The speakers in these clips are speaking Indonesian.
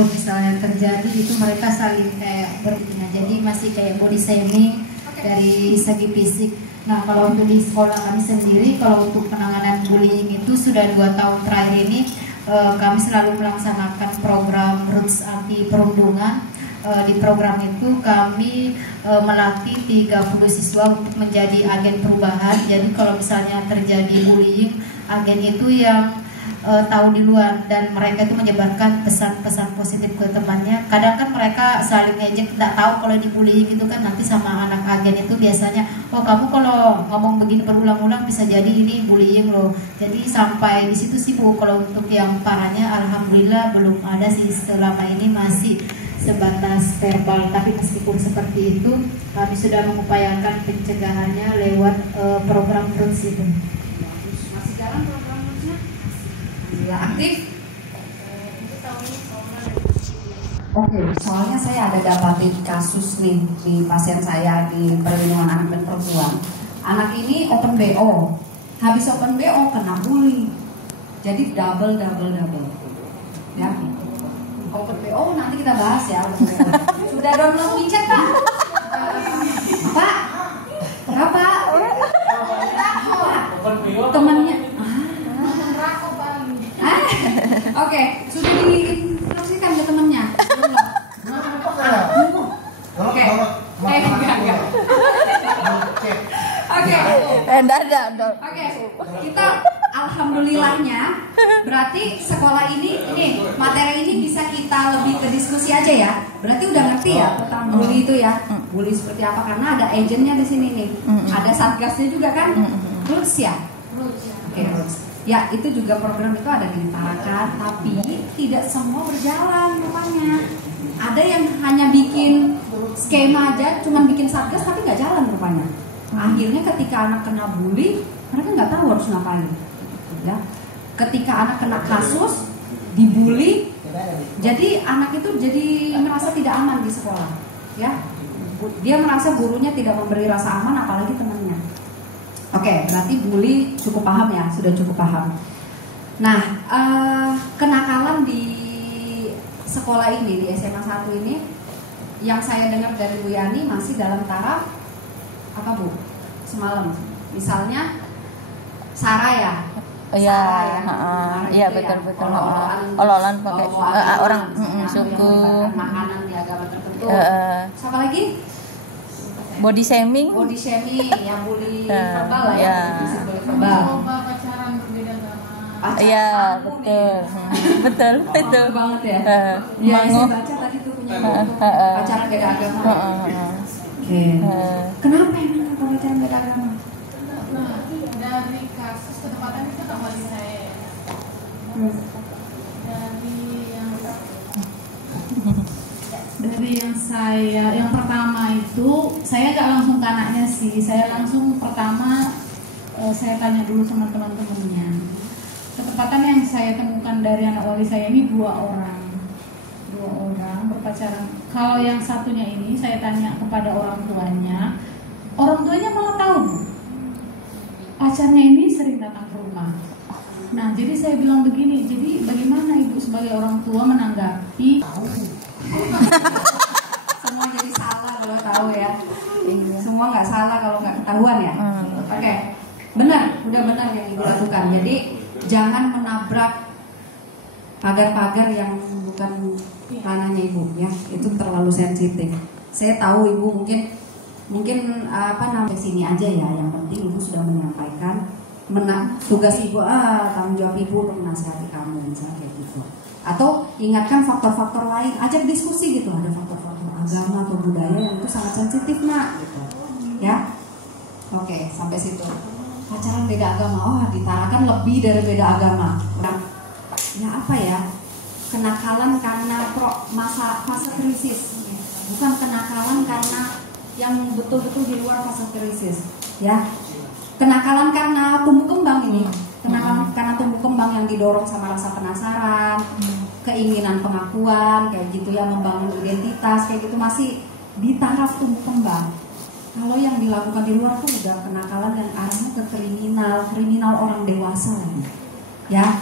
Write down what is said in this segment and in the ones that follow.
misalnya terjadi itu mereka saling kayak berpindah, jadi masih kayak body shaming dari segi fisik. Nah, kalau untuk di sekolah kami sendiri, kalau untuk penanganan bullying itu sudah 2 tahun terakhir ini kami selalu melaksanakan program Roots Anti Perundungan. Di program itu kami melatih 30 siswa untuk menjadi agen perubahan. Jadi kalau misalnya terjadi bullying, agen itu yang tahu di luar dan mereka itu menyebarkan pesan-pesan positif ke temannya. Kadang kan mereka saling ngejek, tidak tahu kalau dibullying itu kan nanti sama anak agen itu biasanya, oh kamu kalau ngomong begini berulang-ulang bisa jadi ini bullying loh. Jadi sampai di situ sih Bu. Kalau untuk yang parahnya alhamdulillah belum ada sih, selama ini masih sebatas verbal. Tapi meskipun seperti itu kami sudah mengupayakan pencegahannya lewat program Roots itu. Masih jalan program Roots-nya? Aktif? Oke, soalnya saya ada dapatin kasus nih di pasien saya di perlindungan anak dan perempuan. Anak ini open BO, habis open BO kena bully, jadi double. Ya, open BO nanti kita bahas ya. Sudah download WeChat Pak? Pak? Kenapa? Temannya? Oke, sudah diinstruksikan ke temannya. Oke. Enggak. Oke. Oke. Kita alhamdulillahnya berarti sekolah ini materi ini bisa kita lebih ke diskusi aja ya. Berarti udah ngerti ya tentang bully itu ya. Bully seperti apa, karena ada agennya di sini nih. Ada satgasnya juga kan? Roots ya? Oke, Roots. Ya, itu juga program itu ada di Tarakan, tapi tidak semua berjalan rupanya. Ada yang hanya bikin skema aja, cuma bikin satgas tapi nggak jalan rupanya. Akhirnya ketika anak kena bully, mereka nggak tahu harus ngapain. Ya, ketika anak kena kasus dibully, jadi anak itu jadi merasa tidak aman di sekolah. Ya, dia merasa gurunya tidak memberi rasa aman, apalagi temannya. Oke, berarti bully cukup paham ya, sudah cukup paham. Nah, kenakalan di sekolah ini, di SMA 1 ini, yang saya dengar dari Bu Yani masih dalam taraf apa Bu? Semalam, misalnya Sarah ya? Iya betul. Ololan pakai orang suku, makanan di agama tertentu. Siapa lagi? Body shaming yang bully verbal lah ya, verbal. Pacaran berbeda agama. Iya betul. Betul banget ya. Iya, saya baca tadi tuh punya buku pacaran beda agama. Oke. Kenapa emang pacaran beda agama? Nah, dari kasus ketepatan itu tak wali saya. Dari yang pertama itu saya gak langsung ke anaknya sih, saya langsung pertama saya tanya dulu sama teman-temannya. Ketepatan yang saya temukan dari anak wali saya ini dua orang berpacaran. Kalau yang satunya ini saya tanya kepada orang tuanya malah tahu pacarnya ini sering datang ke rumah. Nah, jadi saya bilang begini, jadi bagaimana ibu sebagai orang tua menanggapi? Semua jadi salah kalau tahu ya. Semua nggak salah kalau nggak ketahuan ya. Oke. Benar, udah benar yang ibu lakukan. Jadi jangan menabrak pagar-pagar yang bukan ranahnya ibu ya. Itu terlalu sensitif. Saya tahu ibu mungkin sini aja ya. Yang penting ibu sudah menyampaikan tugas ibu, tanggung jawab ibu untuk menasihati kamu misalnya kayak gitu. Atau ingatkan faktor-faktor lain, ajak diskusi gitu, ada faktor-faktor agama atau budaya yang itu sangat sensitif nak gitu ya. Oke, sampai situ. Pacaran beda agama, ditarakan lebih dari beda agama. Nah, ya apa ya, kenakalan karena fase krisis, bukan kenakalan karena yang betul-betul di luar fase krisis ya. Kenakalan karena tumbuh kembang ini, kenakalan karena tumbuh kembang yang didorong sama rasa penasaran, keinginan pengakuan kayak gitu ya, membangun identitas kayak gitu, masih di taraf tumbuh kembang. Kalau yang dilakukan di luar tuh udah kenakalan dan arahnya ke kriminal orang dewasa ini. Ya,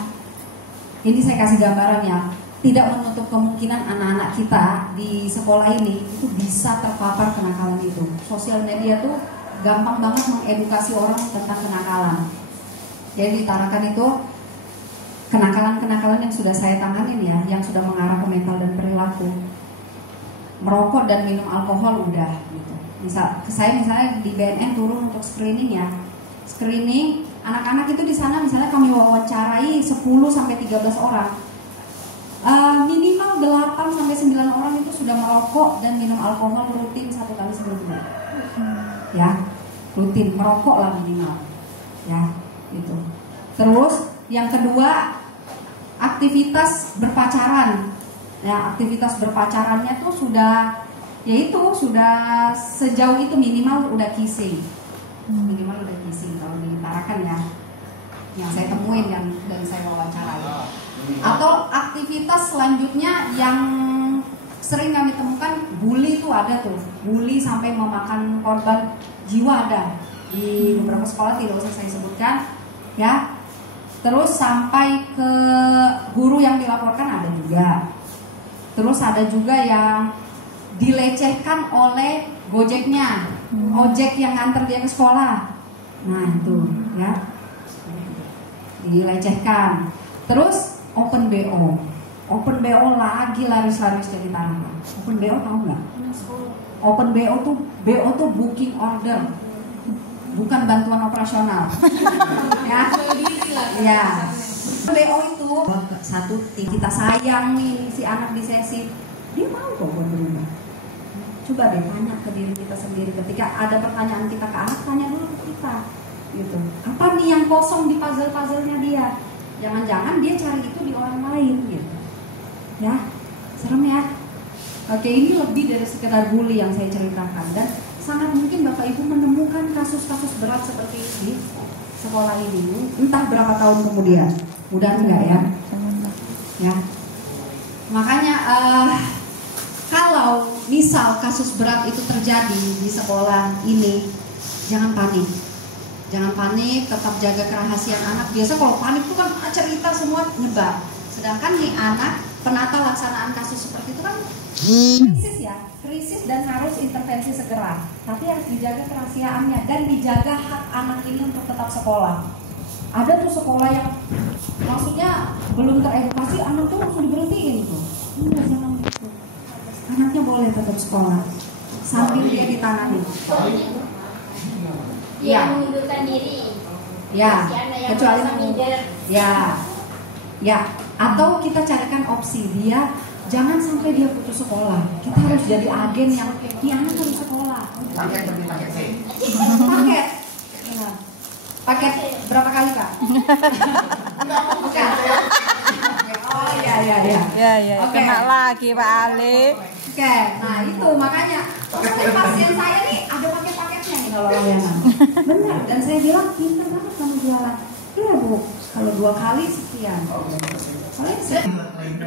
ini saya kasih gambaran ya. tidak menutup kemungkinan anak-anak kita di sekolah ini itu bisa terpapar kenakalan itu. Sosial media tuh gampang banget mengedukasi orang tentang kenakalan. Jadi ditarakan itu kenakalan-kenakalan yang sudah saya tanganin ya, yang sudah mengarah ke mental dan perilaku. Merokok dan minum alkohol udah gitu. Saya misalnya di BNN turun untuk screening ya. Screening anak-anak itu di sana misalnya kami wawancarai 10 sampai 13 orang. Minimal 8 sampai 9 orang itu sudah merokok dan minum alkohol rutin 1 kali seminggu. Ya, rutin merokok lah minimal. Ya, gitu. Terus yang kedua, aktivitas berpacaran. Ya, aktivitas berpacarannya tuh sudah sudah sejauh itu minimal udah kissing. Minimal udah kissing kalau ditarakan ya. Yang saya temuin dan saya wawancarai. Atau aktivitas selanjutnya yang sering kami temukan, bully itu ada tuh. Bully sampai memakan korban jiwa ada di beberapa sekolah, tidak usah saya sebutkan ya. Terus sampai ke guru yang dilaporkan ada juga. Terus ada juga yang dilecehkan oleh gojeknya, ojek yang nganter dia ke sekolah. Nah itu ya, dilecehkan. Terus Open BO lagi laris-laris jadi tanaman. Open BO tahu nggak? Open BO tuh booking order, bukan bantuan operasional. Ya, ya. BO itu satu kita sayang nih si anak di sesi, dia mau kok buat berubah. Coba deh tanya ke diri kita sendiri ketika ada pertanyaan kita ke anak, tanya dulu ke kita, gitu. Apa nih yang kosong di puzzle-puzzlenya dia? Jangan-jangan dia cari itu di orang lain gitu. Ya, serem ya. Oke, ini lebih dari sekedar bully yang saya ceritakan. Dan sangat mungkin Bapak Ibu menemukan kasus-kasus berat seperti ini di sekolah ini. Entah berapa tahun kemudian. Mudah enggak ya? Ya. Makanya kalau misal kasus berat itu terjadi di sekolah ini, jangan panik. Jangan panik, tetap jaga kerahasiaan anak. Biasa kalau panik itu kan cerita semua nyebar. Sedangkan nih anak, penata laksanaan kasus seperti itu kan krisis ya, krisis dan harus intervensi segera. Tapi harus dijaga kerahasiaannya dan dijaga hak anak ini untuk tetap sekolah. Ada tuh sekolah yang maksudnya belum teredukasi, anak tuh langsung diberhentiin tuh. Enggak, jangan gitu. Anaknya boleh tetap sekolah sambil dia ditangani. Dia mengundurkan diri. Ya, kecuali ya. Ya, atau kita carikan opsi dia jangan sampai dia putus sekolah. Kita harus jadi agen yang dia anak harus sekolah. Paket. Ya. Paket berapa kali Kak? Bukan. Oh iya. Ya. Oke. Kena lagi Pak Ali. Oke, nah itu makanya pasien saya nih ada paket-paketnya nih kalau layanan. Benar, dan saya bilang pintar banget kamu jualan. Iya Bu, kalau 2 kali sekian.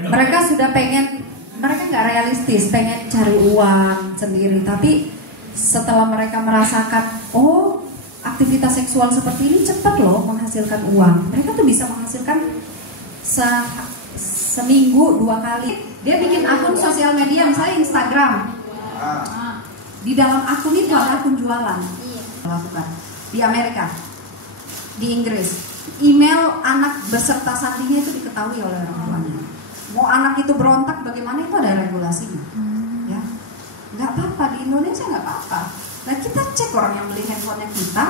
Mereka sudah mereka nggak realistis, pengen cari uang sendiri. Tapi setelah mereka merasakan, oh aktivitas seksual seperti ini cepat loh menghasilkan uang. Mereka tuh bisa menghasilkan seminggu 2 kali. Dia bikin akun sosial media, misalnya Instagram. Di dalam akun itu ada akun jualan. Lakukan di Amerika, di Inggris. Email anak beserta sandinya itu diketahui oleh orang tuanya. Mau anak itu berontak bagaimana itu ada regulasinya. Ya, nggak apa-apa di Indonesia nggak apa-apa. Nah kita cek orang yang beli handphonenya kita.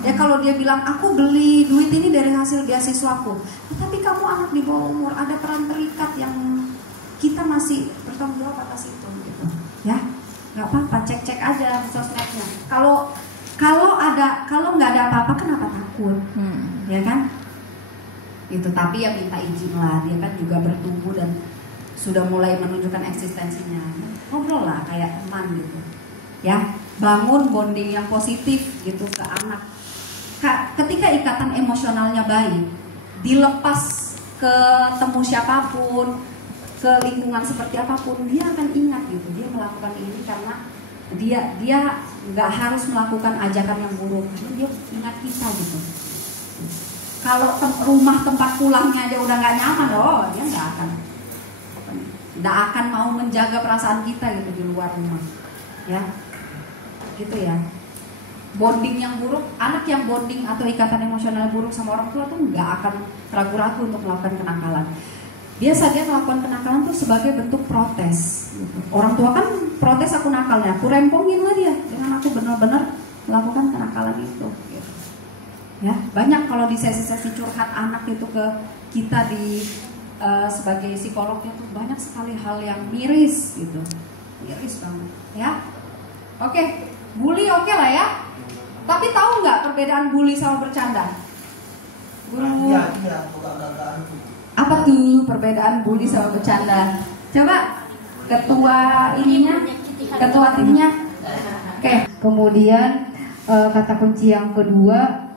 Ya kalau dia bilang aku beli duit ini dari hasil beasiswaku, tapi kamu anak di bawah umur, ada peran terikat yang kita masih bertanggung jawab atas itu gitu. Ya, nggak apa-apa, cek aja sosmednya. Kalau nggak ada apa-apa kenapa takut? Ya kan? Itu tapi ya minta izin lah. Dia kan juga bertumbuh dan sudah mulai menunjukkan eksistensinya. Ngobrol lah kayak teman gitu. Ya, bangun bonding yang positif gitu ke anak. Ketika ikatan emosionalnya baik, dilepas ke temu siapapun, ke lingkungan seperti apapun, dia akan ingat gitu. Dia melakukan ini karena dia nggak harus melakukan ajakan yang buruk, karena dia ingat kita gitu. Kalau rumah tempat pulangnya aja udah nggak nyaman, dia nggak akan nggak akan mau menjaga perasaan kita gitu di luar rumah, ya, gitu ya. Bonding yang buruk, anak yang bonding atau ikatan emosional buruk sama orang tua tuh nggak akan ragu-ragu untuk melakukan kenakalan. Biasa dia melakukan kenakalan tuh sebagai bentuk protes. Gitu. Orang tua kan protes aku nakal ya, aku rempongin lah dia dengan aku benar-benar melakukan kenakalan itu. Gitu. Ya, banyak kalau di sesi-sesi curhat anak itu ke kita di sebagai psikolognya tuh banyak sekali hal yang miris gitu, miris banget. Ya, oke, bully oke lah ya. Tapi tahu nggak perbedaan bully sama bercanda? Guru. Apa tuh perbedaan bully sama bercanda? Coba ketua ininya, ketua timnya. Oke. Kemudian kata kunci yang kedua,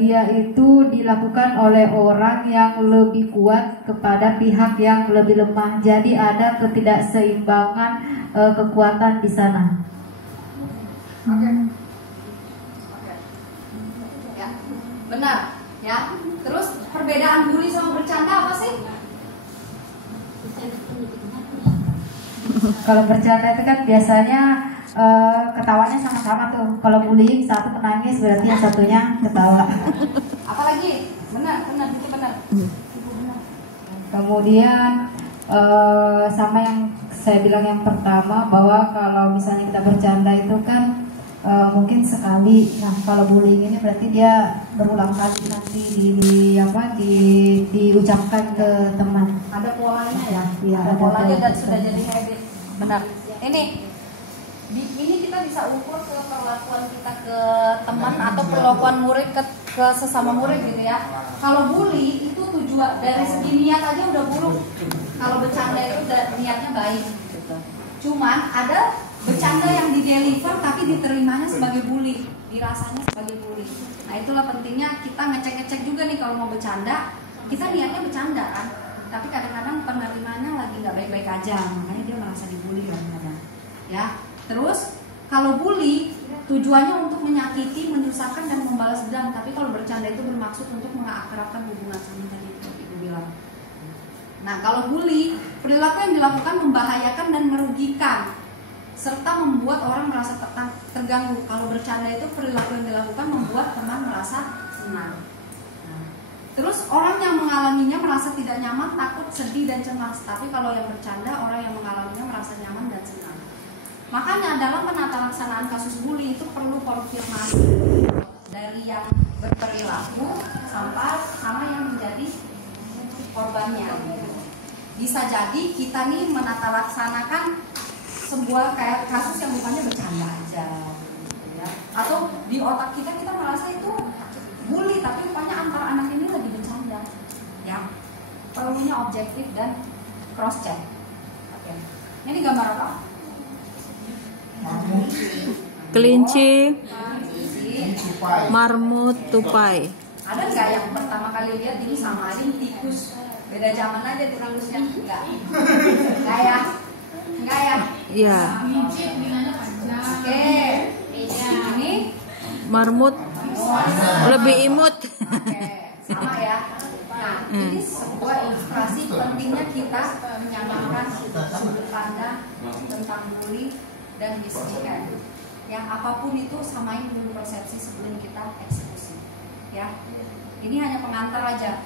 dia itu dilakukan oleh orang yang lebih kuat kepada pihak yang lebih lemah. Jadi ada ketidakseimbangan kekuatan di sana. Oke. Ya, benar. Ya. Terus perbedaan bully sama bercanda apa sih? Kalau bercanda itu kan biasanya ketawanya sama-sama tuh. Kalau bullying satu menangis berarti yang satunya ketawa. Apalagi? Benar itu benar. Kemudian sama yang saya bilang yang pertama, bahwa kalau misalnya kita bercanda itu kan mungkin sekali. Nah, kalau bullying ini berarti dia berulang kali nanti diucapkan ke teman. Ada polanya ya? Iya, ada polanya dan sudah jadi habit. Benar. Ini kita bisa ukur ke perlakuan kita ke teman atau perlakuan murid ke sesama murid gitu ya. Kalau bully itu tujuan dari segi niat aja udah buruk. Kalau bercanda itu niatnya baik gitu. Cuman ada bercanda yang dideliver tapi diterimanya sebagai bully, dirasanya sebagai bully. Nah, itulah pentingnya kita ngecek-ngecek juga nih kalau mau bercanda. Kita niatnya bercanda kan, tapi kadang-kadang penerimanya lagi nggak baik-baik aja, makanya dia merasa dibully kadang-kadang. Ya. Terus kalau bully tujuannya untuk menyakiti, menyusahkan dan membalas dendam, tapi kalau bercanda itu bermaksud untuk mengakrabkan hubungan sama tadi itu Ibu bilang. Nah, kalau bully, perilaku yang dilakukan membahayakan dan merugikan serta membuat orang merasa terganggu. Kalau bercanda itu perilaku yang dilakukan membuat teman merasa senang. Terus orang yang mengalaminya merasa tidak nyaman, takut, sedih dan cemas. Tapi kalau yang bercanda, orang yang mengalaminya merasa nyaman dan senang. Makanya dalam penata laksanaan kasus bully itu perlu konfirmasi dari yang berperilaku sama yang menjadi korbannya. Bisa jadi kita nih menata laksanakan sebuah kayak kasus yang bukannya bercanda aja, ya. Atau di otak kita merasa itu bully, tapi rupanya antar anak ini lagi bercanda, ya. Perlunya objektif dan cross check. Oke. Ini gambar apa? Kelinci, marmut, tupai. Ada nggak yang pertama kali lihat ini samarin tikus? Beda zaman aja tuh rambutnya. Enggak ya? Enggak ya? Iya. Oke. Ini Marmut lebih imut. Oke, sama ya. Nah, ini sebuah ilustrasi pentingnya kita menyamakan sudut pandang tentang bully dan misdikat. Yang apapun itu samain dulu persepsi sebelum kita eksekusi. Ya, ini hanya pengantar aja.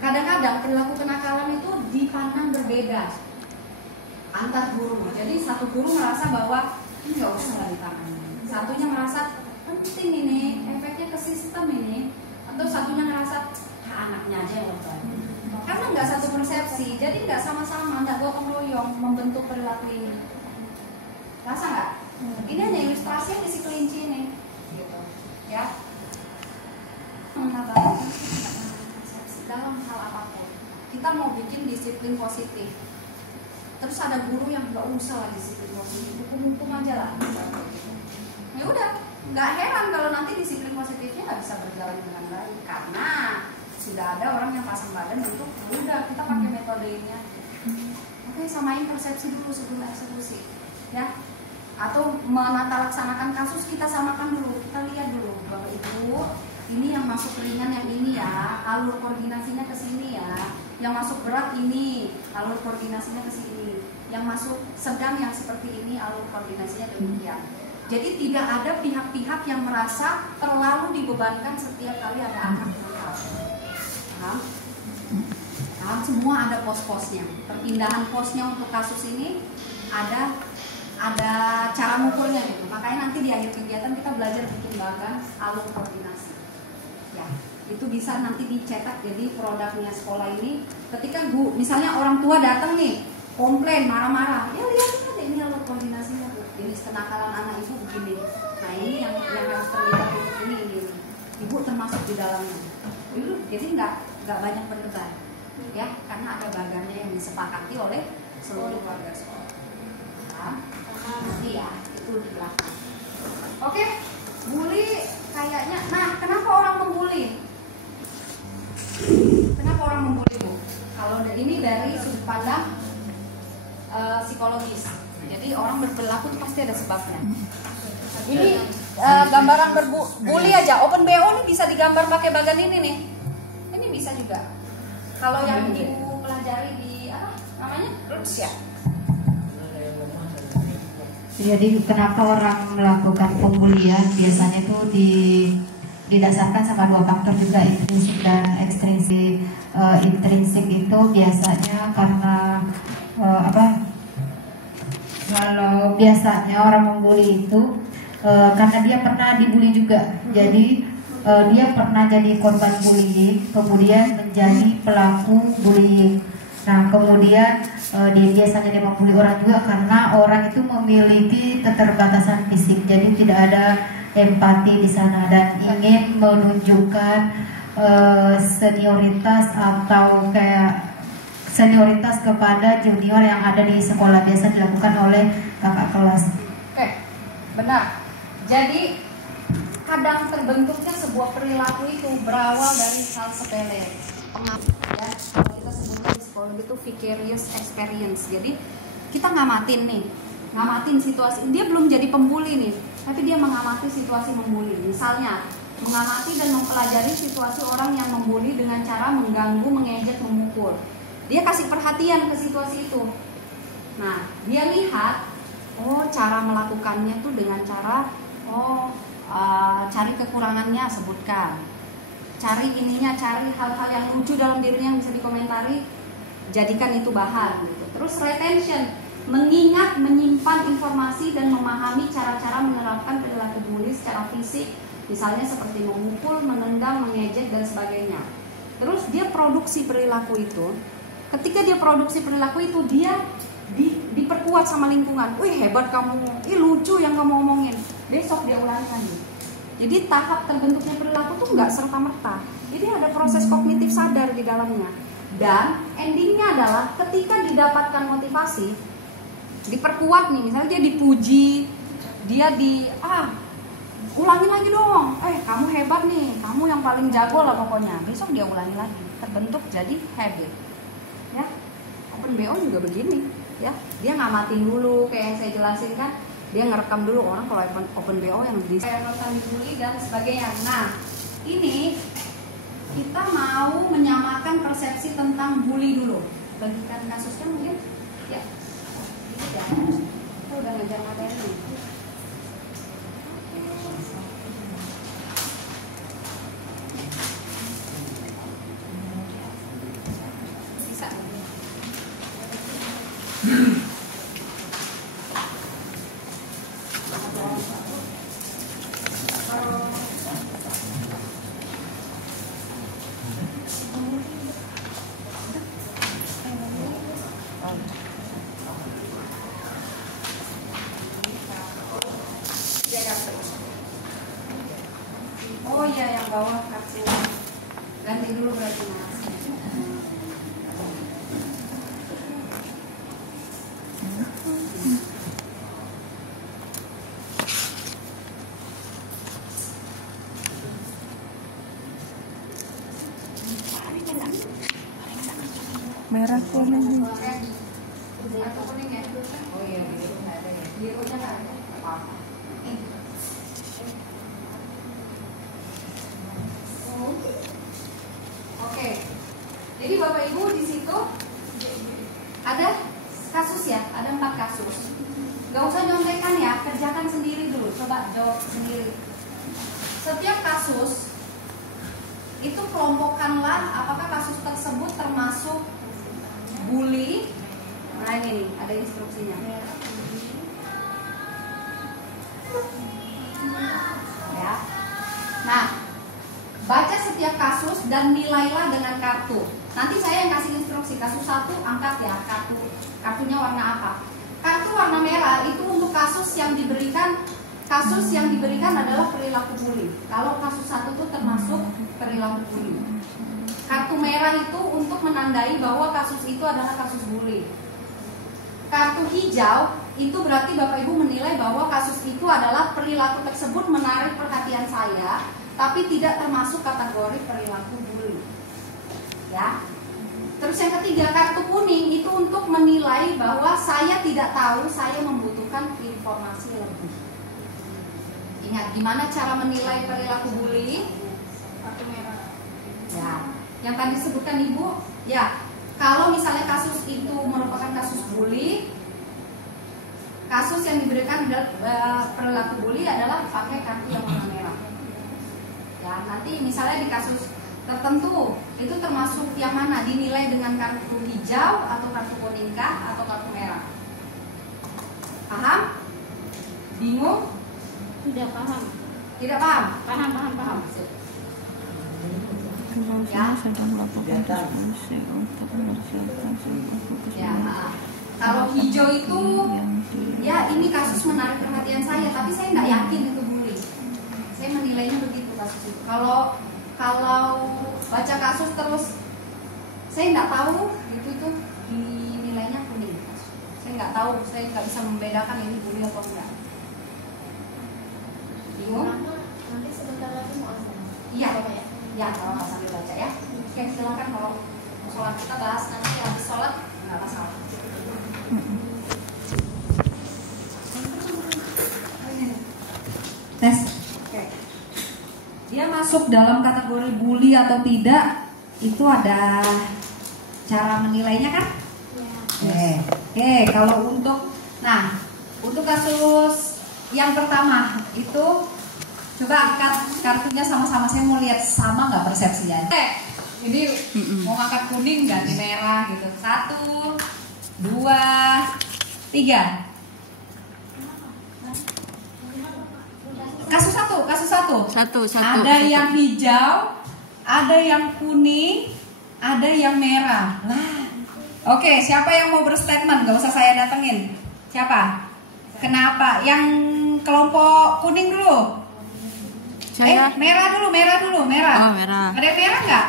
Kadang-kadang perilaku kenakalan itu dipandang berbeda antar guru. Jadi satu guru merasa bahwa ini nggak usah lah ditangani. Satunya merasa penting ini, efeknya ke sistem ini. Atau satunya merasa anaknya aja yang lebay. Karena nggak satu persepsi, jadi nggak sama-sama, nggak gotong royong membentuk perilaku ini. Rasa nggak? Ini hanya ilustrasi yang isi kelinci ini, gitu, ya. Menambahkan persepsi dalam hal apapun. Kita mau bikin disiplin positif. Terus ada guru yang nggak usah lah disiplin positif, hukum-hukum aja lah. Ya udah, nggak heran kalau nanti disiplin positifnya nggak bisa berjalan dengan baik karena sudah ada orang yang pasang badan untuk udah kita pakai metode ini. Oke, samain persepsi dulu sebelum eksekusi, ya. Atau menata laksanakan kasus kita samakan dulu, kita lihat dulu bahwa itu ini yang masuk ringan yang ini ya, alur koordinasinya ke sini ya. yang masuk berat ini alur koordinasinya ke sini, yang masuk sedang yang seperti ini alur koordinasinya demikian. Jadi tidak ada pihak-pihak yang merasa terlalu dibebankan setiap kali ada anak nakal. Paham? Paham? Semua ada pos-posnya. Perpindahan posnya untuk kasus ini ada cara mengukurnya gitu. Makanya nanti di akhir kegiatan kita belajar bikin bagan alur koordinasi. Ya, itu bisa nanti dicetak jadi produknya sekolah ini. Ketika misalnya orang tua datang nih, komplain, marah-marah, ya lihat ini alur koordinasinya Bu. Jenis kenakalan anak ibu begini. Nah ini yang harus terlibat untuk ini. Ibu termasuk di dalamnya. Jadi nggak banyak berdebat, ya, karena ada bagannya yang disepakati oleh seluruh keluarga sekolah. Nah, nanti ya itu di belakang. Oke, bully kayaknya. Nah, kenapa orang membuli? Kenapa orang membuli Bu? Kalau ini dari sudut pandang psikologis. Jadi orang berperilaku itu pasti ada sebabnya. Ini gambaran berbully aja. Open BO ini bisa digambar pakai bagan ini nih. Ini bisa juga. Kalau yang ibu pelajari di apa namanya roots ya. Jadi kenapa orang melakukan pembulian biasanya itu didasarkan sama dua faktor juga, intrinsik dan ekstrinsik. Intrinsik itu biasanya karena kalau biasanya orang membuli itu karena dia pernah dibully juga, jadi dia pernah jadi korban bullying, kemudian menjadi pelaku bullying. Nah kemudian dia biasanya dia membuli orang juga karena orang itu memiliki keterbatasan fisik, jadi tidak ada empati di sana dan ingin menunjukkan senioritas atau kayak senioritas kepada junior yang ada di sekolah, biasa dilakukan oleh kakak kelas. Oke, benar. Jadi kadang terbentuknya sebuah perilaku itu berawal dari hal sepele, pengaruh ya. Kalau kita sebutnya di psikologi itu vicarious experience. Jadi kita ngamatin situasi. Dia belum jadi pembuli nih, tapi dia mengamati situasi membuli. Misalnya mengamati dan mempelajari situasi orang yang membuli dengan cara mengganggu, mengejek, memukul. Dia kasih perhatian ke situasi itu. Nah, dia lihat, oh cara melakukannya tuh dengan cara, cari kekurangannya, sebutkan. Cari ininya, cari hal-hal yang lucu dalam dirinya yang bisa dikomentari, jadikan itu bahan. Gitu. Terus retention, mengingat, menyimpan informasi dan memahami cara-cara menerapkan perilaku bully secara fisik, misalnya seperti memukul, menendang, mengejek dan sebagainya. Terus dia produksi perilaku itu. Ketika dia produksi perilaku itu, dia diperkuat sama lingkungan. Wih hebat kamu, ih lucu yang kamu omongin. Besok dia ulangi lagi. Jadi tahap terbentuknya perilaku tuh nggak serta-merta. Jadi ada proses kognitif sadar di dalamnya. Dan endingnya adalah ketika didapatkan motivasi, diperkuat nih. Misalnya dia dipuji, dia ulangi lagi dong. Kamu hebat nih, kamu yang paling jago lah pokoknya. Besok dia ulangi lagi. Terbentuk jadi habit. Ya, Open BO juga begini, ya. Dia ngamatin dulu, kayak yang saya jelasin kan. Dia ngerekam dulu orang kalau Open BO yang rentan dibully dan sebagainya. Nah, ini kita mau menyamakan persepsi tentang bully dulu. Bagikan kasusnya mungkin, ya. Kita udah ngejar materi. Oh iya, yang bawah kartu ganti dulu berarti Mas. Merah kuning. Atau kuning ya? Oh iya, biru nggak ada ya. Birunya nggak ada. Apa? Oke. Jadi Bapak Ibu di 4 kasus. Gak usah nyontekan ya, kerjakan sendiri dulu. Coba jawab sendiri. Setiap kasus itu kelompokkanlah apakah kasus tersebut termasuk bully. Nah ini nih, ada instruksinya. Ya. Nah, baca setiap kasus dan nilailah dengan kartu. Nanti saya yang kasih instruksi. Kasus 1 angkat ya, kartunya warna apa. Kartu warna merah itu untuk kasus yang diberikan adalah perilaku bully. Kalau kasus 1 itu termasuk perilaku bully. Kartu merah itu untuk menandai bahwa kasus itu adalah kasus bully. Kartu hijau itu berarti Bapak Ibu menilai bahwa kasus itu adalah perilaku tersebut menarik perhatian saya, tapi tidak termasuk kategori perilaku bully. Ya. Terus yang ketiga, kartu kuning itu untuk menilai bahwa saya tidak tahu, saya membutuhkan informasi lebih. Ingat, gimana cara menilai perilaku bully? Kartu merah. Ya, yang tadi disebutkan Ibu, ya, kalau misalnya kasus itu merupakan kasus bully, kasus yang diberikan perilaku bully adalah pakai kartu yang warna merah. Ya, nanti misalnya di kasus tertentu itu termasuk yang mana, dinilai dengan kartu hijau atau kartu kuning kah atau kartu merah? Paham? Bingung? Sudah paham. Tidak paham? Paham. Ya. Ya. Kalau hijau itu, ya ini kasus menarik perhatian saya, tapi saya nggak yakin itu bully. Saya menilainya begitu kasus itu. Kalau baca kasus terus saya nggak tahu itu dinilainya kuning. Saya nggak tahu, saya nggak bisa membedakan ini bully atau enggak. Bingung? Nanti sebentar lagi mau asal. Iya, ya kalau nggak sambil baca ya. Oke, silakan kalau sholat kita bahas nanti habis sholat nggak masalah. Tes. Oke. Dia masuk dalam kategori bully atau tidak, itu ada cara menilainya kan? Ya. Oke, kalau untuk kasus yang pertama itu coba angkat kartunya sama-sama, saya mau lihat sama nggak persepsinya. Ini mau angkat kuning ganti merah gitu. 1, 2, 3. Kasus satu. Ada yang hijau, ada yang kuning, ada yang merah. Oke, siapa yang mau berstatement? Gak usah saya datengin. Siapa? Kenapa? Yang kelompok kuning dulu. Saya. Merah dulu. Oh, merah. Ada yang merah nggak?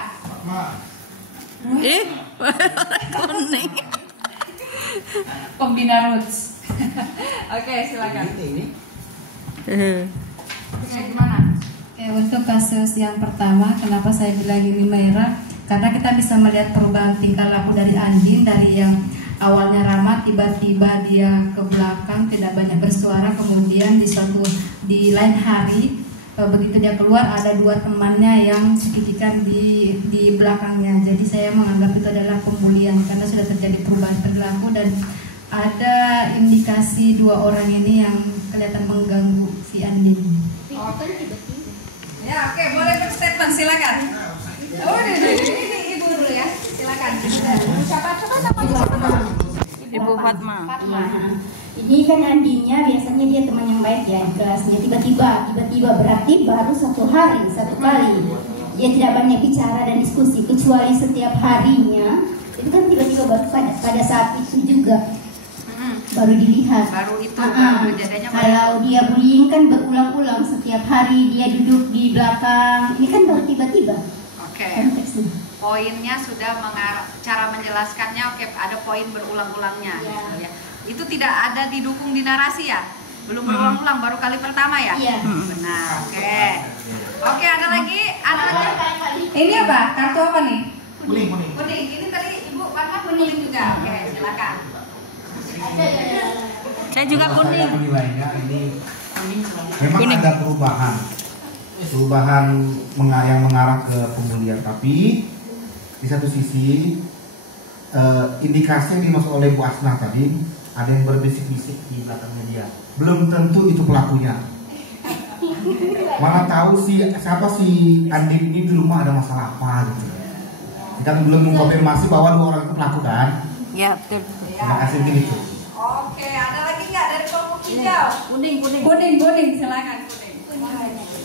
Kuning. Pembina Roots. Oke, silakan. Gimana? Untuk kasus yang pertama, kenapa saya bilang ini merah? Karena kita bisa melihat perubahan tingkah laku dari Andin, dari yang awalnya ramah, tiba-tiba dia ke belakang, tidak banyak bersuara, kemudian di lain hari begitu dia keluar ada 2 temannya yang cekikikan di belakangnya. Jadi saya menganggap itu adalah pembulian karena sudah terjadi perubahan perilaku dan ada indikasi 2 orang ini yang kelihatan mengganggu si Andin. Ya, oke, boleh berstatement, silakan. Oh, ini ibu dulu ya, silakan. Siapa namanya? Ibu Fatma. Ini kan Andinnya biasanya dia teman yang baik ya kelasnya, tiba-tiba berarti baru 1 kali dia tidak banyak bicara dan diskusi, kecuali setiap harinya itu kan tiba-tiba baru pada saat itu juga baru dilihat. Baru itu kejadiannya. Kalau dia bullying kan berulang-ulang setiap hari, dia duduk di belakang, ini kan baru tiba-tiba. Oke. Konteksnya. Poinnya sudah cara menjelaskannya, oke, ada poin berulang-ulangnya. Ya. Gitu ya. Itu tidak ada didukung di narasi ya? Belum berulang-ulang, baru kali pertama ya? Iya. Benar, oke. Oke, ada lagi? Ini apa? Kartu apa nih? Kuning. Kuning, ini tadi Ibu warna kuning juga. Oke, silakan. Saya juga kuning. Saya menilainya ini memang ada perubahan yang mengarah ke pembulian, tapi di satu sisi indikasi yang dimaksud oleh Bu Asna tadi ada yang berbisik-bisik di belakangnya dia. Belum tentu itu pelakunya. Mana tahu siapa si Andin ini di rumah ada masalah apa gitu. Kita belum mengkonfirmasi bahwa 2 orang itu pelaku kan? Ya, betul. Terima kasih begitu. Oke, ada lagi nggak dari kelompok hijau? Kuning, silakan kuning.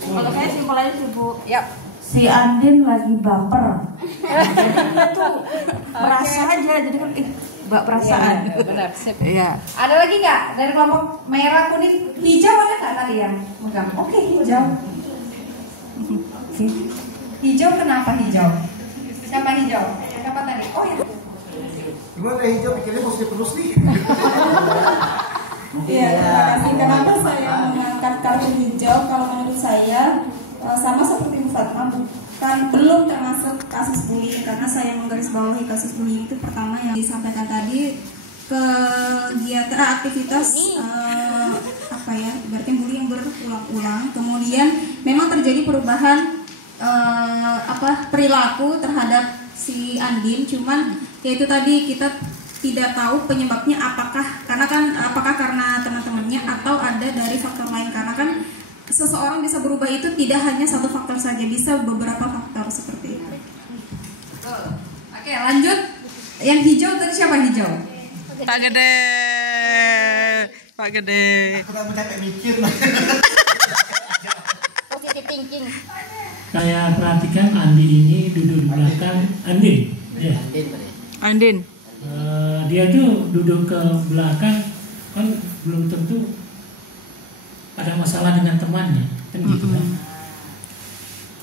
Kalau saya simpel aja sih, Bu. Yap. Si Andin lagi baper. Dia tuh merasa aja, jadi kan mbak perasaan. Iya, benar, sip. Iya. Ada lagi nggak dari kelompok merah, kuning, hijau ada nggak tadi yang megang? Oke, hijau. Hijau kenapa hijau? Siapa hijau? Siapa tadi? Oh ya. Gimana hijau pikirnya positif terus nih? Iya, terima kasih. Kenapa saya mengangkat kartu hijau? Kalau menurut saya sama seperti Bu Fatma, bukan belum termasuk kasus bullying, karena saya menggarisbawahi kasus bullying itu pertama yang disampaikan tadi kegiatan aktivitas apa ya, berarti bullying yang berulang-ulang. Kemudian memang terjadi perubahan perilaku terhadap si Andin, cuman kayak itu tadi kita tidak tahu penyebabnya apakah karena teman-temannya atau ada dari faktor lain, karena kan seseorang bisa berubah itu tidak hanya satu faktor saja, bisa beberapa faktor seperti itu. Oke, lanjut. Yang hijau tadi siapa hijau? Pak Gede. Aku tak capek mikir. Positive thinking. Saya perhatikan Andi ini duduk di belakang Andin. Ya. Andin. Dia tuh duduk ke belakang, kan belum tentu ada masalah dengan temannya, kan gitu kan?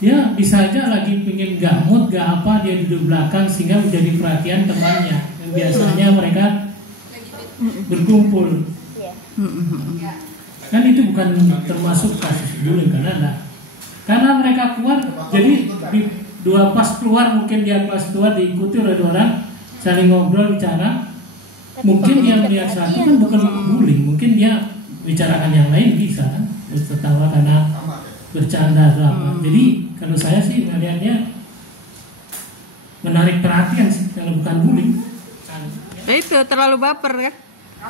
Ya bisa aja lagi pengen gamut, gak apa, dia duduk belakang sehingga menjadi perhatian temannya. Yang biasanya mereka berkumpul. Kan itu bukan termasuk kasus bullying karena mereka keluar, jadi di 2 pas keluar, mungkin dia pas keluar diikuti oleh 2 orang, saling ngobrol bicara. Mungkin dia melihat satu kan bukan bullying, mungkin dia bicarakan yang lain bisa kan, tertawa karena bercanda atau apa. Jadi kalau saya sih melihatnya menarik perhatian sih, kalau bukan bullying. Itu terlalu baper kan?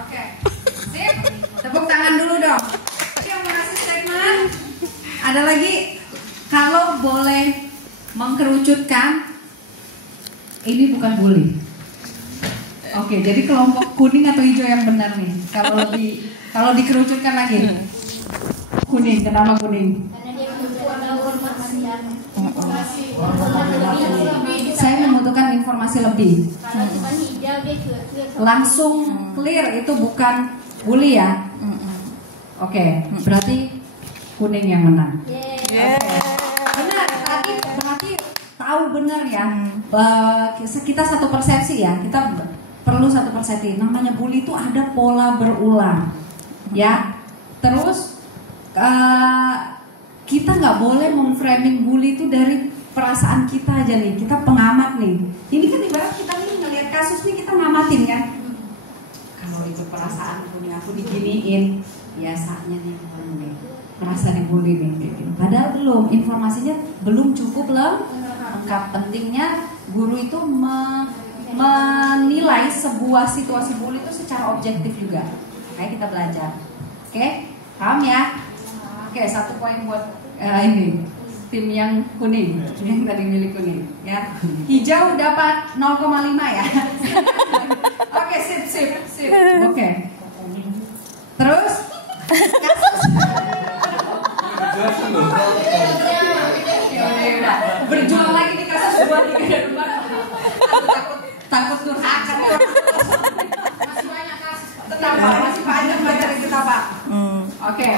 Oke. Sip. Tepuk tangan dulu dong. Yang mengasih statement. Ada lagi, kalau boleh mengkerucutkan, ini bukan bully. Oke, jadi kelompok kuning atau hijau yang benar nih? Kalau dikerucutkan lagi, kuning. Kenapa kuning? Karena dia membutuhkan informasi Saya membutuhkan informasi lebih. kalau cuma hijau dia clear. Langsung clear, itu bukan bully ya? Oke, berarti kuning yang menang. Benar, tadi berarti tahu benar ya. Kita satu persepsi ya, kita perlu satu persepsi. Namanya bully itu ada pola berulang, ya. Terus kita nggak boleh memframing bully itu dari perasaan kita aja nih. Kita pengamat nih. Ini kan ibarat kita nih ngelihat kasus nih, kita ngamatin kan. Kalau itu perasaanku nih, aku diginiin, biasanya nih merasa dibully nih. Padahal belum, informasinya belum cukup lengkap. Pentingnya guru itu menilai sebuah situasi bully itu secara objektif juga. Kayak kita belajar. Oke? Paham ya? Oke, 1 poin buat ini tim yang kuning, yang tadi milik kuning ya. Hijau dapat 0,5 ya. Oke, sip. Oke. Terus berjuang lagi di kasus 2-3 rumah. Takut durhaka. Masih banyak kasus. Tenang Pak, masih banyak materi kita Pak. Oke.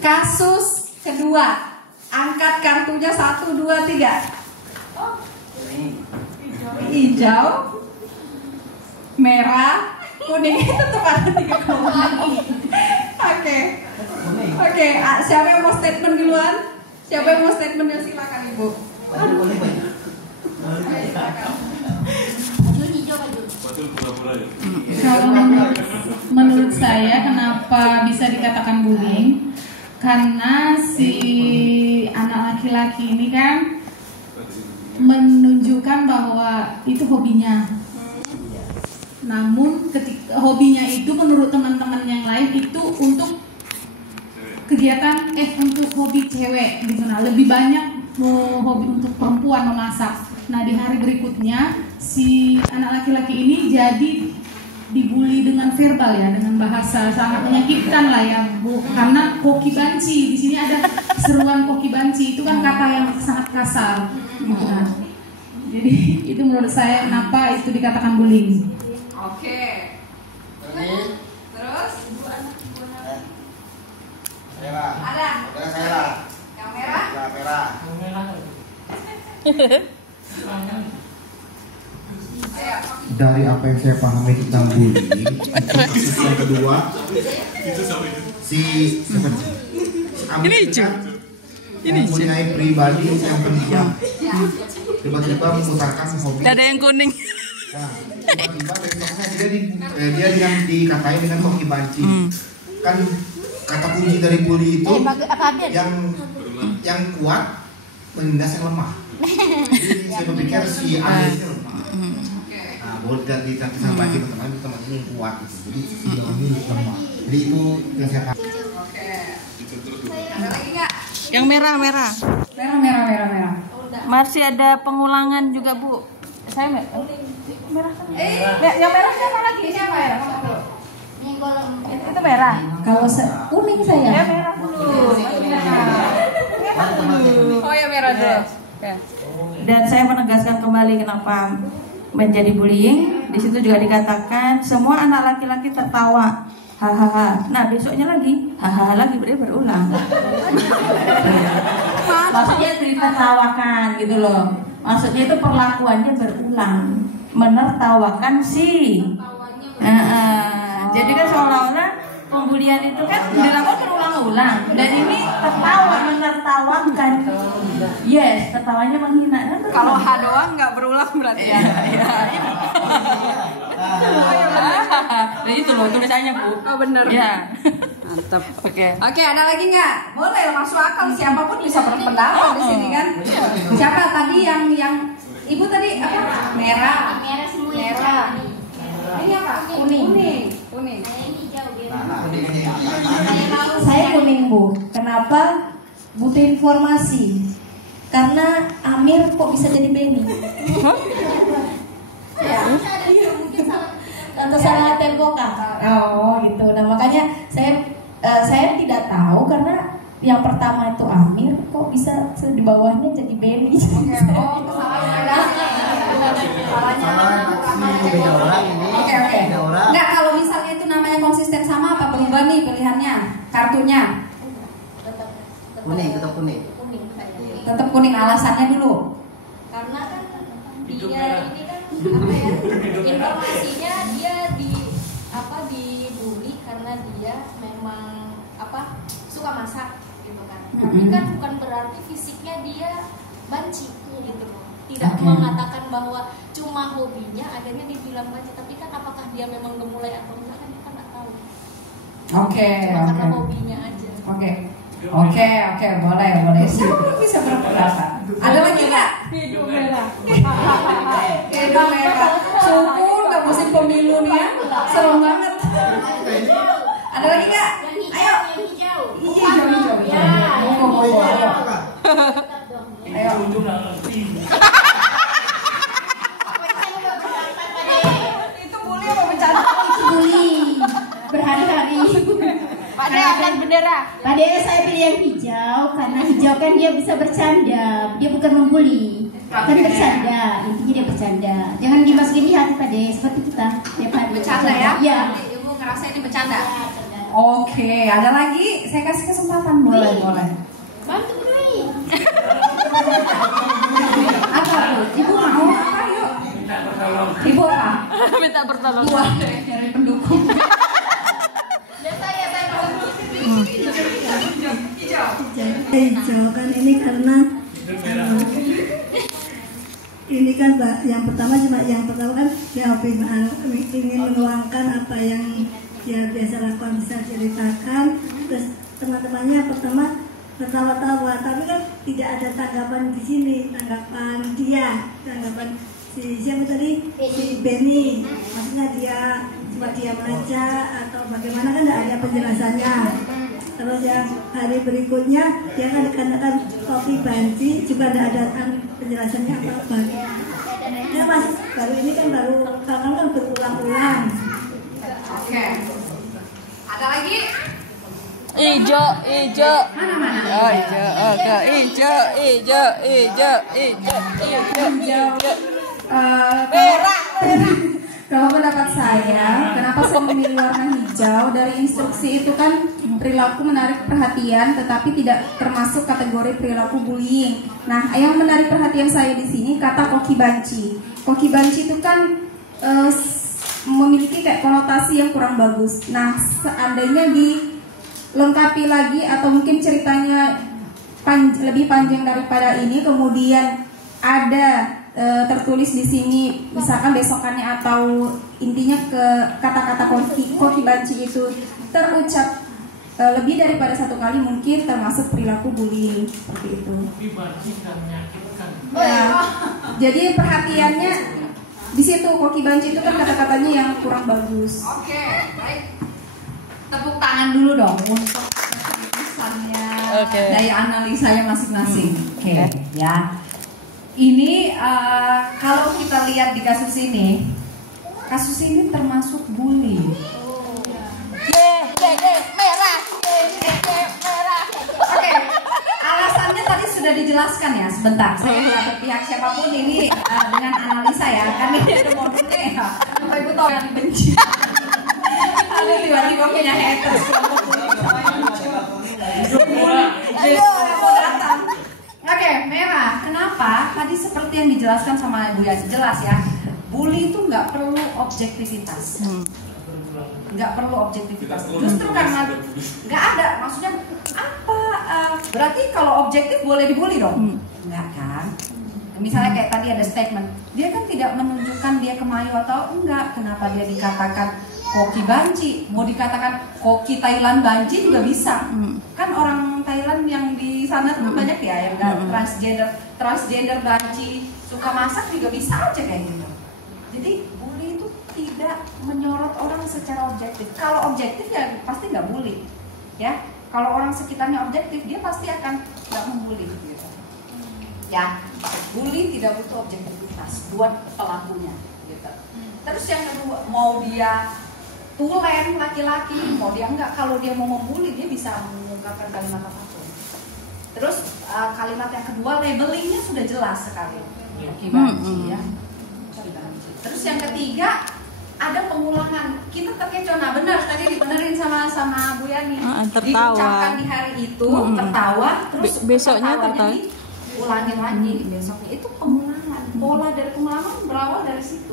Kasus kedua. Angkat kartunya 1, 2, 3. Hijau, merah, kuning itu tetap ada 3 kelompok. Oke. Siapa yang mau statement duluan? Siapa yang mau statementnya, silakan Ibu. Kalau menurut saya kenapa bisa dikatakan bullying? Karena si anak laki-laki ini kan menunjukkan bahwa itu hobinya. Namun ketika hobinya itu menurut teman-teman yang lain itu untuk kegiatan untuk hobi cewek gitu. Nah, lebih banyak hobi untuk perempuan memasak. Nah, di hari berikutnya si anak laki-laki ini jadi dibully dengan verbal ya, dengan bahasa sangat menyakitkan lah ya, Bu. Karena koki banci, di sini ada seruan koki banci, itu kan kata yang sangat kasar gitu kan. Jadi itu menurut saya kenapa itu dikatakan bullying. Oke. Terus? Ada? Yang merah? Dari apa yang saya pahami tentang bullying, kasus yang kedua, si Amir kan mempunyai pribadi yang pendiam, tiba-tiba memutarkan hobi. Ada yang kuning. Nah, tiba-tiba besoknya dia yang dikatain dengan hoki banci. Kan kata kunci dari bully itu yang kuat menindas yang lemah. Jadi saya berpikir si Amir itu lemah. Nah, boleh jadi kaki sama banci teman-teman ini yang kuat gitu. Jadi si Amir lemah. Jadi itu yang saya tahu. Oke. Ada lagi nggak? Yang merah. Merah. Masih ada pengulangan juga, Bu. Saya merah kan? Yang merah siapa lagi? Siapa ya? Itu merah. Kalau kuning saya. Ya merah dulu. Oh ya merah dulu. Ya. Dan saya menegaskan kembali kenapa menjadi bullying. Di situ juga dikatakan semua anak laki-laki tertawa. Hahaha. Nah besoknya lagi hahaha lagi berulang. Maksudnya ditertawakan gitu loh. Maksudnya itu perlakuannya berulang, menertawakan si. Jadi kan seolah-olah pembulian itu kan dilakukan berulang-ulang dan ini tertawa, menertawakan. Yes, tertawanya menghina. Kalau H doang nggak berulang berarti ya. Nah itu loh tulisannya, Bu. Oh bener. Ya. Mantap. Oke. Oke, ada lagi nggak? Boleh, masuk akal, siapapun bisa berpendapat di sini kan. Siapa tadi yang ibu tadi apa? Merah. Merah. Ini apa? Kuning. Saya kuning, Bu. Kenapa? Butuh informasi. Karena Amir kok bisa jadi Benny? Ya. Atau salah tembokan. Oh, gitu. Nah, makanya saya tidak tahu karena yang pertama itu Amir kok bisa di bawahnya jadi Benny. Oh, Oke. Enggak, kalau misalnya itu namanya konsisten sama apa berubah nih pilihannya? Kartunya? Tetap kuning. Tetap kuning, alasannya dulu. Karena kan dia ini kan apa ya? Informasinya dia dibully karena dia memang suka masak gitu kan. Tapi kan bukan berarti fisiknya dia banci gitu. Tidak mengatakan bahwa cuma hobinya akhirnya dibilang banci, tapi kan apakah dia memang gemulai atau enggak kan kita nggak tahu. Oke. Karena hobinya aja. Oke, boleh. Siapa bisa berpendapat? Ada lagi nggak? Hidung merah. Hidung merah. Syukur nggak musim pemilu nih ya, seru banget. Ada lagi nggak? Ayo. Hijau. Hijau. Ayo. Itu bully apa bercanda? Bully berhari-hari. Pak De angkat bendera. Pak De, saya pilih yang hijau karena hijau kan dia bisa bercanda, dia bukan membuli. Kan bercanda, intinya dia bercanda. Jangan dimasukin di hati Pak De, seperti kita tiap hari. Bercanda ya? Iya. Ibu ngerasa ini bercanda. Oke, ada lagi? Saya kasih kesempatan, boleh. Bantu Dwi. Apa Bu? Ibu mau apa yuk? Ibu apa? Minta pertolongan. Buah dari pendukung. Hijau kan ini karena ini kan yang pertama kan dia ingin menuangkan apa yang dia biasa lakukan, bisa ceritakan. Terus teman-temannya pertama tertawa-tawa, tapi kan tidak ada tanggapan di sini, tanggapan siapa tadi, si Benny, maksudnya dia cuma dia baca atau bagaimana kan tidak ada penjelasannya. Terus yang hari berikutnya dia kan dikatakan kopi banci juga tidak ada penjelasannya apa-apa. Dia masih baru ini kan kan berulang-ulang. Oke. Ada lagi? Ijo. Mana? Oh, ijo. Merah. Kalau pendapat saya, kenapa saya memilih warna hijau? Dari instruksi itu kan perilaku menarik perhatian, tetapi tidak termasuk kategori perilaku bullying. Nah, yang menarik perhatian saya di sini kata koki banci. Koki banci itu kan memiliki kayak konotasi yang kurang bagus. Nah, seandainya dilengkapi lagi atau mungkin ceritanya lebih panjang daripada ini, kemudian ada tertulis di sini, misalkan besokannya atau intinya ke kata-kata koki banci itu terucap lebih daripada satu kali, mungkin termasuk perilaku bullying seperti itu. Jadi perhatiannya di situ, koki banci itu kan kata-katanya yang kurang bagus. Oke, baik. Tepuk tangan dulu dong untuk pesannya dari analisanya masing-masing. Oke, ya. Ini kalau kita lihat di kasus ini termasuk bully. Merah. Oke, alasannya tadi sudah dijelaskan ya. Sebentar, saya nggak berpihak siapapun ini dengan analisa ya. Kan ini ada modulnya ya. Bapak Ibu tahu yang dibenci. Ada tiba-tiba punya haters. Ayo, mau datang. Oke, merah. Kenapa? Tadi seperti yang dijelaskan sama Ibu ya, jelas ya. Bully itu nggak perlu objektivitas. Nggak perlu objektivitas. Justru karena nggak ada, maksudnya apa? Berarti kalau objektif boleh dibully dong? Nggak kan? Misalnya kayak tadi ada statement, dia kan tidak menunjukkan dia kemayu atau enggak. Kenapa dia dikatakan koki banci? Mau dikatakan koki Thailand banci juga bisa. Kan orang Thailand yang di sana tuh banyak ya yang transgender banci, suka masak juga bisa aja kayak gitu. Jadi bully itu tidak menyorot orang secara objektif. Kalau objektif ya pasti nggak bully, ya. Kalau orang sekitarnya objektif, dia pasti akan nggak membuli gitu. Ya, bully tidak butuh objektivitas buat pelakunya gitu. Terus yang kedua, mau dia tulen laki-laki, mau dia enggak, kalau dia mau membuli dia bisa mengungkapkan kalimat apapun. Terus kalimat yang kedua, labelingnya sudah jelas sekali, koki banci ya. Terus yang ketiga, ada pengulangan. Kita terkecoh, nah benar tadi dibenerin sama Bu Yani. Diucapkan di hari itu, tertawa, terus besoknya tertawa, ulangin lagi besoknya. Itu pengulangan. Pola dari pengulangan berawal dari situ.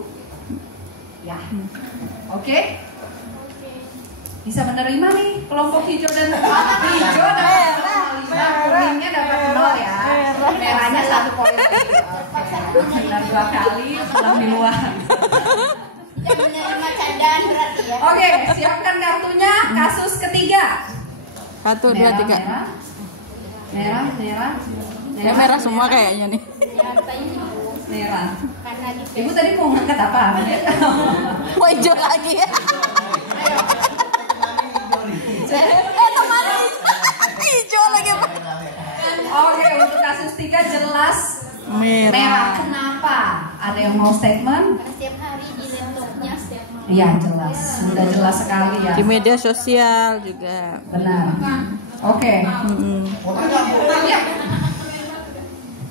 Ya, oke. Bisa menerima nih kelompok hijau dan hijau dapat 5, kuningnya dapat 0 ya. Merahnya 1 poin. Benar 2 kali pulang di luar. Jangan menerima candaan berarti ya. Oke, siapkan kartunya. Kasus ketiga. 1, 2, 3. Merah semua kayaknya nih. Merah. Ibu tadi mau ngangkat apa? Mau hijau lagi ya. Teman hijau lagi. Oke, untuk kasus 3 jelas merah. Kenapa? Ada yang mau statement? Karena setiap hari di laptopnya setiap malam. Iya, jelas. Sudah jelas sekali ya. Di media sosial juga. Benar. Oke. Ya.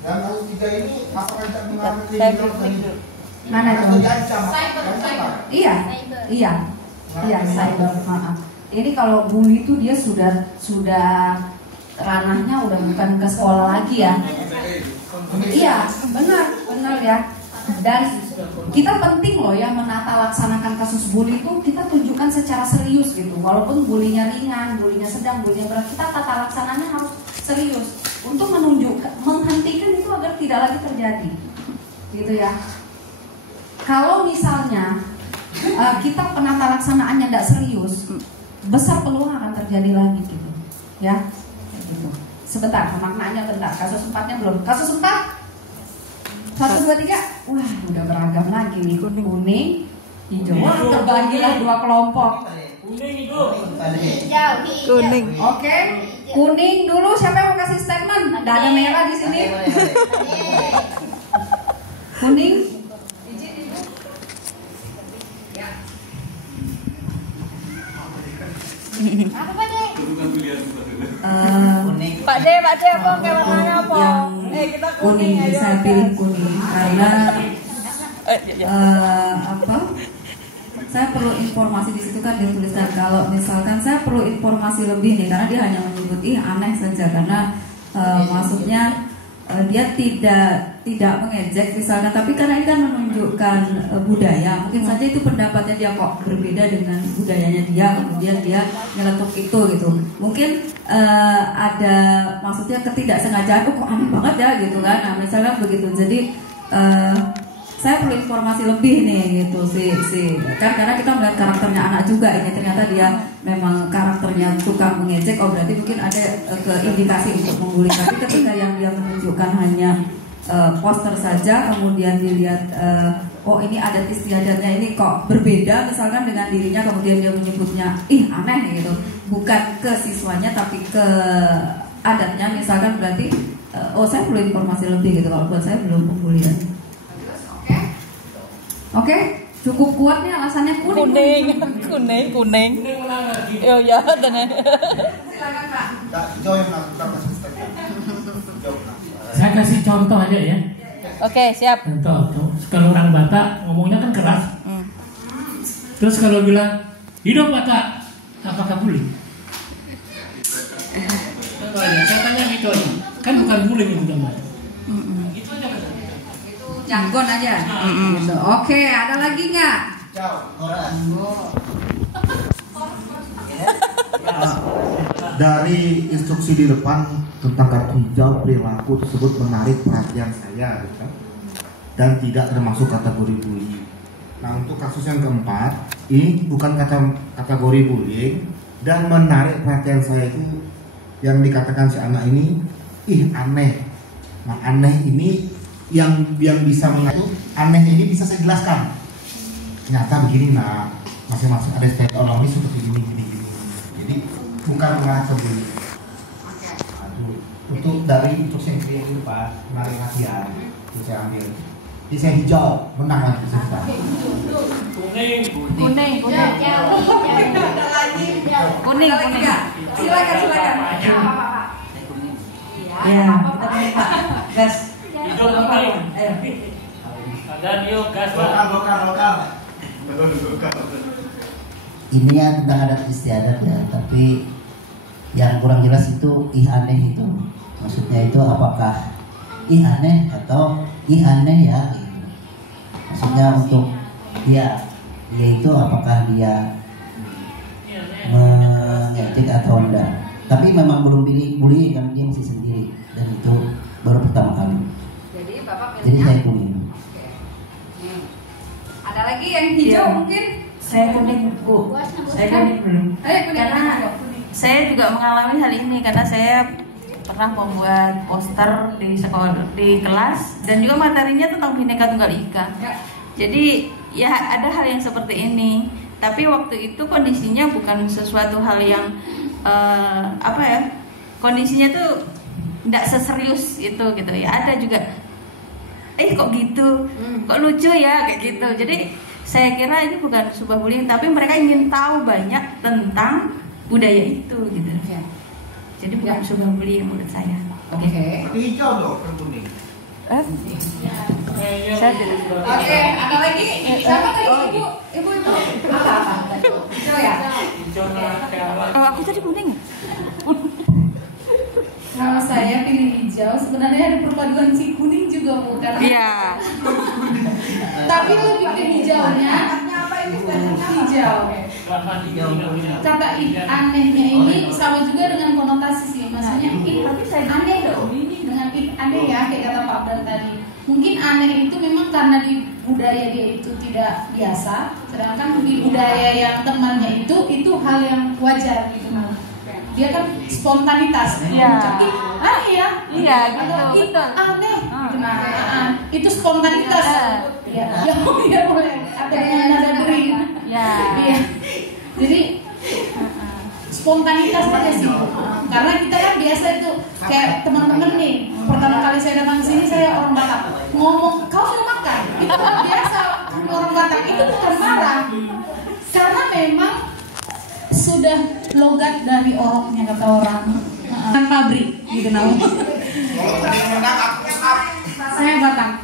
Dan kasus 3 ini apakah tidak mengalami kriminal? Mana itu? Iya. Iya, cyber. Maaf. Ini kalau bully itu dia sudah ranahnya udah bukan ke sekolah lagi ya. Iya, benar ya. Dan kita penting loh ya menata laksanakan kasus bully itu kita tunjukkan secara serius gitu. Walaupun bulinya ringan, bulinya sedang, bulinya berat, kita tata laksananya harus serius untuk menghentikan itu agar tidak lagi terjadi. Gitu ya. Kalau misalnya kita penata laksanaannya tidak serius, besar peluang akan terjadi lagi gitu. Ya. Gitu. Sebentar, maknanya bentar. Kasus 4-nya belum. Kasus 4 1, 2, 3. Wah, udah beragam lagi nih. Kuning, hijau. Wah, terbagilah 2 kelompok. Kuning. Oke. Kuning dulu. Siapa yang mau kasih statement? Nggak ada merah di sini. Kuning. Pak D apa warnanya apa? Kita kuning, saya pilih kuning karena saya perlu informasi di situ kan dituliskan kalau misalkan saya perlu informasi lebih nih karena dia hanya menyebut aneh saja karena maksudnya dia tidak mengejek misalkan, tapi karena ini kan menunjukkan budaya, mungkin saja itu pendapatnya dia kok berbeda dengan budayanya dia, kemudian dia nyeletuk itu gitu. Mungkin ada maksudnya ketidaksengajaan, kok aneh banget ya gitu kan. Nah misalnya begitu, jadi saya perlu informasi lebih nih gitu kan karena kita melihat karakternya anak juga ini, ternyata dia memang karakternya suka mengejek, oh berarti mungkin ada keindikasi untuk membuli. Tapi ketika yang dia menunjukkan hanya poster saja, kemudian dilihat oh ini adat istiadatnya ini kok berbeda misalkan dengan dirinya, kemudian dia menyebutnya aneh gitu, bukan ke siswanya tapi ke adatnya misalkan, berarti oh saya perlu informasi lebih gitu. Kalau buat saya belum pembulian. Oke, cukup kuat nih alasannya kuning. Yo ya, benar. Silakan Pak. Saya kasih contoh aja ya. Oke, siap. Contoh, kalau orang Batak ngomongnya kan keras. Terus kalau bilang hidup Batak, apakah bullying? Saya tanya gitu aja. Kan bukan bullying itu Batak. Janggon aja. Gitu. Oke, ada lagi nggak? Dari instruksi di depan tentang kartu hijau, perilaku tersebut menarik perhatian saya gitu, dan tidak termasuk kategori bullying. Nah untuk kasus yang keempat, ini bukan kategori bullying dan menarik perhatian saya itu yang dikatakan si anak ini aneh. Nah aneh ini yang bisa mengatur aneh ini bisa saya jelaskan. Ternyata begini, nah masing-masing ada state orang ini seperti ini. Jadi bukan mengarah ke bullying. Untuk dari instruksi yang itu Pak, menarik perhatian, itu saya ambil. Jadi saya hijau, menang lagi sudah. Kuning. Silakan. Ya, kita pilih Pak. Gas. Lokal. Ini ya tentang adat istiadat ya, tapi yang kurang jelas itu aneh itu. Maksudnya itu apakah aneh atau aneh ya? Maksudnya untuk dia itu apakah dia mengejek atau enggak? Tapi memang belum bullying kan, dia masih sendiri dan itu baru pertama kali. Jadi saya kuning. Ada lagi yang hijau mungkin? Saya kuning Bu. Saya kuning dulu. Karena saya juga mengalami hal ini karena saya pernah membuat poster di sekolah, di kelas, dan juga materinya tentang Bhinneka Tunggal Ika. Jadi ya ada hal yang seperti ini. Tapi waktu itu kondisinya bukan sesuatu hal yang kondisinya tuh tidak seserius itu gitu ya. Ada juga kok gitu, kok lucu ya kayak gitu. Jadi saya kira ini bukan sebuah bullying, tapi mereka ingin tahu banyak tentang budaya itu gitu. Jadi bukan sebuah bullying menurut saya. Oke. Hijau dong, kuning. Oke, ada lagi? Siapa tadi? Ibu. Apa? Hijau ya? Aku tadi kuning. Kalau saya pilih hijau, sebenarnya ada perpaduan si kuning juga Bu, karena tapi lebih ke hijaunya. Hijau. Kata anehnya ini sama juga dengan konotasi sih, maksudnya tapi saya aneh dong. Dengan aneh ya, kayak kata Pak Abdan tadi. Mungkin aneh itu memang karena di budaya dia itu tidak biasa, sedangkan di budaya yang temannya itu hal yang wajar gitu. dia kan spontanitas. Iya. Iya, atau gitu. aneh. Itu spontanitas. Ya boleh. Ada yang nada dering. Iya. Jadi spontanitas aja sih. Karena kita kan biasa itu kayak teman-teman nih. Pertama kali saya datang ke sini saya orang Batak. Ngomong, "Kau sudah makan?" Itu kan biasa orang Batak, itu bukan marah. Karena memang sudah logat dari orangnya kata orang. Kan pabrik gitu namanya. Kalau tadi menang aku Saya Batak.